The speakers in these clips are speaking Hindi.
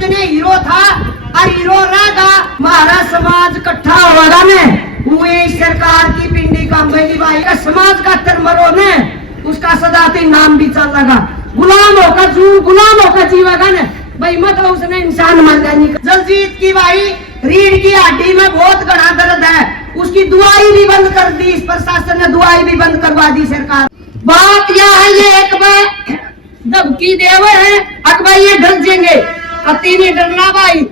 दिन हीरो था और हीरो रहेगा। हमारा समाज इकट्ठा होगा ने हुए सरकार की पिंडी काम भाई का समाज का तरमरो ने उसका सदाती नाम भी चल लगा। गुलाम होकर जीवेगा ने भाई मत उसने इंसान मान जानी। जलजीत की भाई रीढ़ की हड्डी में बहुत घना दर्द है, उसकी दुआई भी बंद कर दी, इस प्रशासन ने दुआई भी बंद करवा दी सरकार। बात यह है ये एक बार धमकी देवे है अक भाई ये डर जाएंगे, कति नहीं डरना भाई,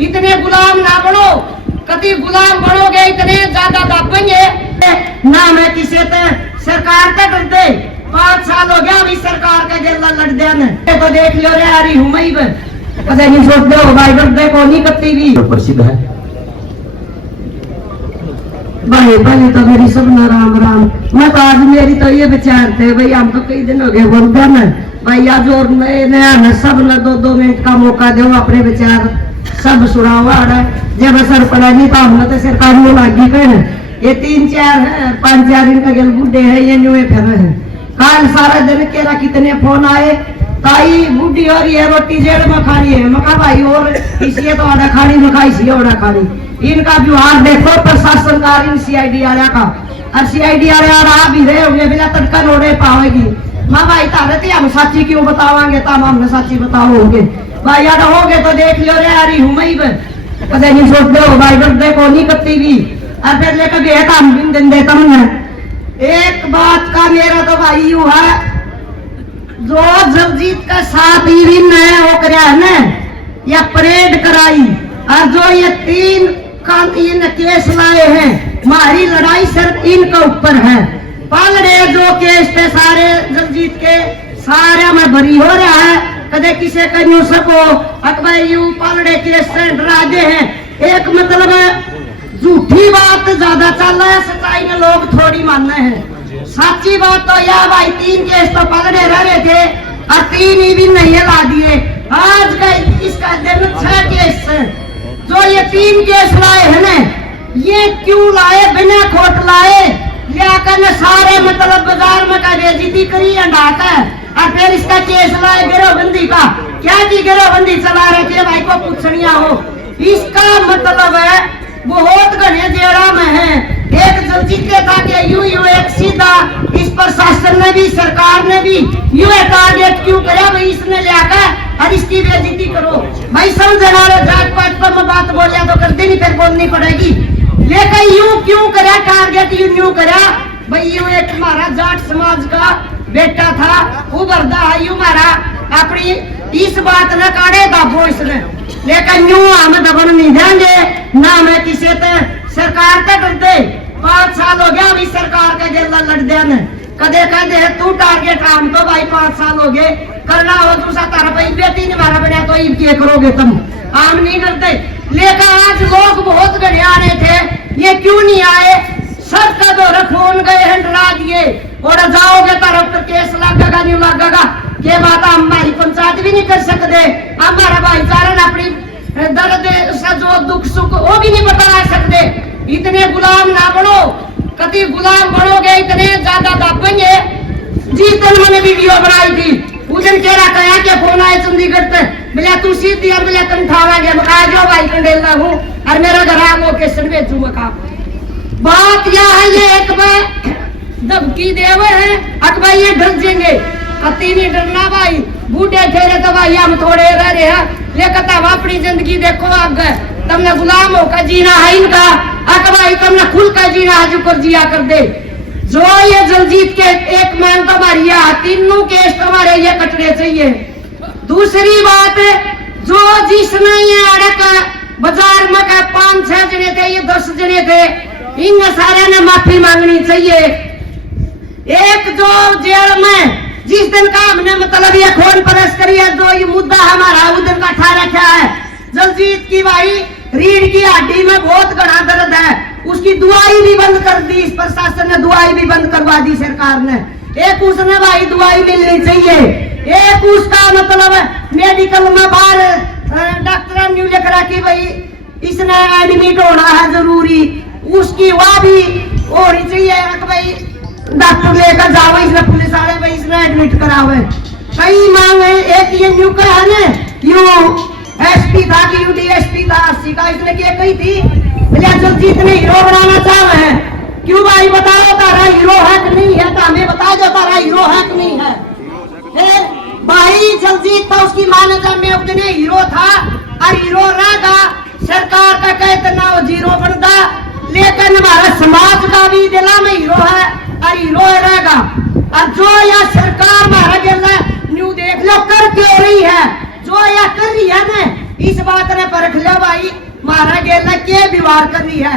इतने गुलाम ना बनो, कति गुलाम बनोगे इतने ज्यादा दापेंगे ना। मैं किसी से सरकार तक डरते 5 साल हो गया अभी सरकार का जेल लड़ दिया ने तो देख लो रे यारी हूं मैं पता नहीं सोच लो भाई डरते को नहीं कत्ती भी तो प्रसिद्ध है भाई भाई तो मेरी सब ना राम राम। मैं तो आज मेरी तो ये विचार थे भाई हम तो कई दिन हो गए बोलते ना भाई आज और नया न सब न 2-2 मिनट का मौका दो अपने विचार सब सुनावा है। जब असर पड़ा नहीं तो हमने तो सरकार में लागी कहना ये 3-4 है 5-4 दिन का गल बुढ़े है ये न्यू फिर है। काल सारा दिन केरा कितने फोन आए ताई बुढ़ी और ये रोटी जेड़ में खानी है मका भाई और इसलिए तो आड़ा खानी मका इसलिए आड़ा खानी। इनका व्यवहार देखो प्रशासन का इन सीआईडी आया का और सीआईडी आया आ भी रहे होंगे बिना तड़का रोड़े पाएगी। माँ भाई तारे थे हम साची क्यों बतावांगे तब हमने साची बताओगे भाई यार होगे तो देख लो रे यारी हूं मैं पता नहीं सोच लो भाई डरते को नहीं कत्ती भी और फिर लेकर गए काम भी दिन देता हूं। एक बात का मेरा तो भाई यू है जो जगजीत का साथ ही नया हो कर है या परेड कराई और जो ये 3 केस लाए हैं हमारी लड़ाई सिर्फ इनके ऊपर है। पालड़े जो केस थे सारे जगजीत के सारे में भरी हो रहा है कदे किसी का न्यू सको अकबर यू पालड़े केस से डरा दे हैं। एक मतलब झूठी बात ज्यादा चल रहा है, सच्चाई में लोग थोड़ी मानना है। सच्ची बात तो यह भाई 3 केस तो पकड़े रहे थे और 3 ही भी नहीं ला दिए। आज का इसका दिन 6 केस जो ये 3 केस लाए है ना ये क्यों लाए बिना खोट लाए लियाकर सारे मतलब बाजार में का बेइज्जती करी अंडाकर और फिर इसका केस लाए गिरोहबंदी का। क्या की गिरोहबंदी चला रहे थे भाई को पूछनिया हो। इसका मतलब है बहुत घने जेड़ा में है। एक जलजीत था कि यू एक सीधा इस प्रशासन ने भी सरकार ने भी यू टारगेट क्यों करा भाई इसने लियाकर और इसकी बेइज्जती करो भाई समझना जात पात पर मैं बात बोलिया तो कर देनी फिर बोलनी पड़ेगी। लेकिन यू क्यों करा टारगेट यू करा भाई यू एक हमारा जाट समाज का बेटा था उभरदा है यू हमारा अपनी इस बात न काटेगा वो इसने। लेकिन यूं हम दबन नहीं देंगे ना। मैं किसी से सरकार तक डरते 5 साल हो गया अभी सरकार का जेल लड़ दिया ने कदे कहते है तू टारगेट हम तो भाई 5 साल हो गए करना हो दूसरा तारा भाई बेटी ने मारा बना तो ये करोगे तुम आम नहीं करते। लेकिन आज लोग बहुत घने आने थे ये क्यों नहीं आए। सब का दो खून गए हैं डरा दिए और जाओगे तरफ पर केस लगेगा नहीं लगेगा ये बात हमारी पंचायत भी नहीं कर सकते। हमारा भाईचारा अपनी दर्द जो दुख सुख वो भी नहीं बता सकते। इतने गुलाम ना बनो, कति गुलाम बनोगे इतने ज्यादा दापेंगे। जिस दिन मैंने वीडियो बनाई थी उस दिन कह रहा कहा के फोन आए चंडीगढ़ पे बोला तू सीधी और बोला कंठावा गया मैं जो भाई कंडेला हूँ और मेरा घर आ लोकेशन भेजू मका। बात यह है ये एक बार धमकी देवे है अक भाई ये डर जाएंगे, कति नहीं डरना भाई। बूढ़े ठहरे तो भाई हम थोड़े रह रहे हैं लेकिन तब अपनी जिंदगी देखो आगे तुमने गुलाम होकर जीना है इनका अक भाई तुमने खुल कर जीना है जो जिया कर दे। जो ये जलजीत के एक मान तो हमारी 3 केस तुम्हारे ये कटने चाहिए। दूसरी बात जो जिसने ये अड़क बाजार में 5-6 जने थे ये 10 जने थे इन सारे ने माफी मांगनी चाहिए। एक जो जेल में जिस दिन का हमने मतलब ये खून परस करी है जो ये मुद्दा हमारा उस दिन का ठा रखा है। जलजीत की भाई रीढ़ की हड्डी में बहुत घना दर्द है, उसकी दुआई भी बंद कर दी, इस प्रशासन ने दुआई भी बंद करवा दी सरकार ने। एक उसने भाई दुआई मिलनी चाहिए, एक उसका मतलब मेडिकल में बाहर डॉक्टर ने लिख रहा कि भाई इसने एडमिट होना है जरूरी, उसकी वह भी होनी चाहिए भाई डॉक्टर लेकर जाओ इसने पुलिस वाले भाई इसने एडमिट करावे। कई मांग है एक ये न्यू का है ना यू था कि यूडीएसपी था 80 का, इसने क्या कही थी, बोले जगजीत ने हीरो बनाना चाह रहे हैं। क्यों भाई बताओ, तारा हीरो है कि नहीं है, तो हमें बता दो तारा हीरो है कि नहीं है। फिर भाई जगजीत था, उसकी मैनेजर में उतने हीरो था और हीरो रहेगा, सरकार का कहते ना वो जीरो बनता, लेकिन हमारा समाज का भी दिला में हीरो है और हीरो रहेगा। और जो यह सरकार हमारा गेला न्यू देख लो कर क्यों रही है, जो यह कर रही है ना, इस बात ने परख लो भाई हमारा गेला क्या व्यवहार कर रही है।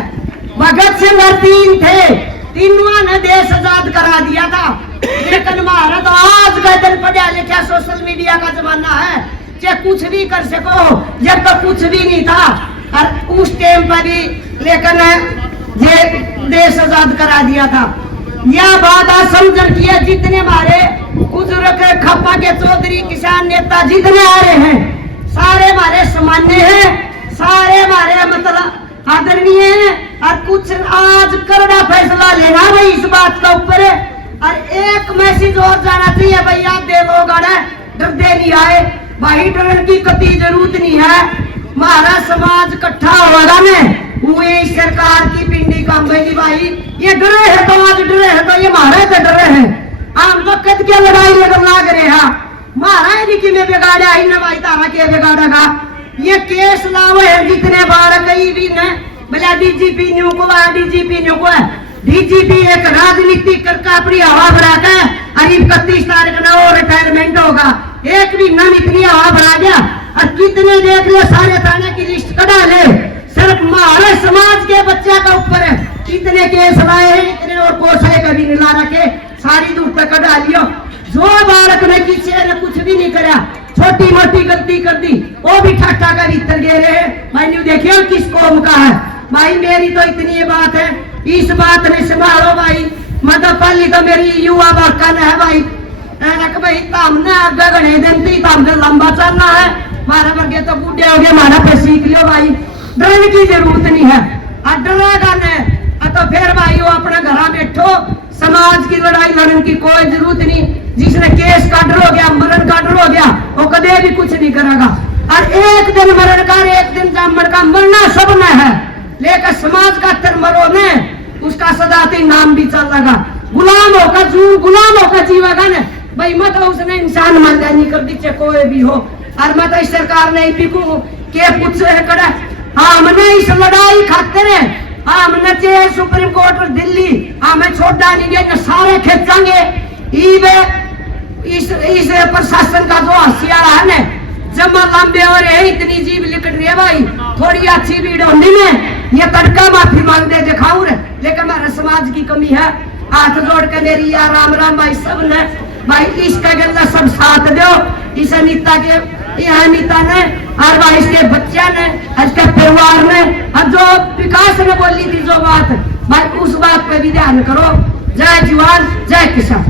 भगत सिंह और तीन थे, तीनों ने देश आजाद करा दिया था, लेकिन हमारा तो आज का दिन पढ़ा लिखा सोशल मीडिया का जमाना है, चाहे कुछ भी कर सको, जब तक कुछ भी नहीं था। और उस टाइम पर भी लेकिन ये देश आजाद करा दिया था। यह बात आज समझन की है, जितने हमारे बुजुर्ग खप्पा के चौधरी किसान नेता जितने आ रहे हैं, सारे हमारे सामान्य हैं, सारे हमारे मतलब आदरणीय है। और कुछ आज करड़ा फैसला लेना भाई इस बात का ऊपर। और एक मैसेज और जाना चाहिए भाई, आप देवोगढ़ डरते नहीं आए भाई, डरने की कभी जरूरत नहीं है। हमारा समाज इकट्ठा होगा ना, हुए सरकार की पिंडी काम भाई, ये डरे है तो आज डरे है तो ये हमारे तो डरे है। हम तो कद क्या लड़ाई लड़ लाग रहे हैं, मारा है कि मैं बिगाड़ा ही ना भाई, तारा के बिगाड़ेगा। ये केस लावे है जितने बार कई भी न बोला डीजीपी न्यू को है, डीजीपी न्यू को है। डीजीपी एक राजनीतिक करके अपनी हवा भरा के और 31 तारीख ना वो रिटायरमेंट होगा, एक भी नाम इतनी हवा भरा गया। और कितने देख लो सारे थाने की लिस्ट कटा ले, सिर्फ हमारे समाज के बच्चे का ऊपर है कितने केस लाए हैं, इतने और कोसाए कभी नहीं ला रखे, सारी दूर तक कटा लियो। जो बालक ने किसी ने कुछ भी नहीं करा, छोटी मोटी गलती कर दी, वो भी ठाठा का भीतर गे रहे भाई। न्यू देखियो किस कौम का है भाई, मेरी तो इतनी बात है, इस बात ने संभालो भाई। मतलब पहली तो मेरी युवा वर्कन है भाई, भाई हमने आगे गणे दिन थी, हमने लंबा चलना है, हमारे वर्गे तो बूढ़े हो गए, हमारा पे सीख लियो भाई, डरने की जरूरत नहीं है। और डरेगा न तो फिर भाई वो अपना घर बैठो, समाज की लड़ाई लड़ने की कोई जरूरत नहीं। जिसने केस का डर हो गया, मरण का डर हो गया, वो कदे भी कुछ नहीं करेगा। और एक दिन मरण का, एक दिन जामण का, मरना सब में है, लेकिन समाज का तर मरो ने उसका सदाती नाम भी चलेगा। गुलाम होकर जू गुलाम होकर जीवेगा न भाई, मत उसने इंसान मान्य नहीं कर दी, चाहे कोई भी हो। और मत इस सरकार ने बिकू के कुछ करे, हमने इस लड़ाई खातिर हमने चाहे सुप्रीम कोर्ट और दिल्ली हमें छोड़ा नहीं गया, सारे खींचेंगे। इस प्रशासन का जो हसियारा है न, जमा लंबे हो रहे हैं, इतनी जीव लिकट रही है भाई, थोड़ी अच्छी भीड़ होने में ये तड़का माफी मांग दे दिखाऊ रे, लेकिन हमारे समाज की कमी है। हाथ जोड़ के मेरी यार राम राम भाई सब ने भाई, इसका गला सब साथ दो, इस अनिता के अनिता ने और भाई इसके बच्चे ने, इसके परिवार ने, और जो विकास ने बोली थी जो बात भाई, उस बात पे भी ध्यान करो। जय जवान जय किसान।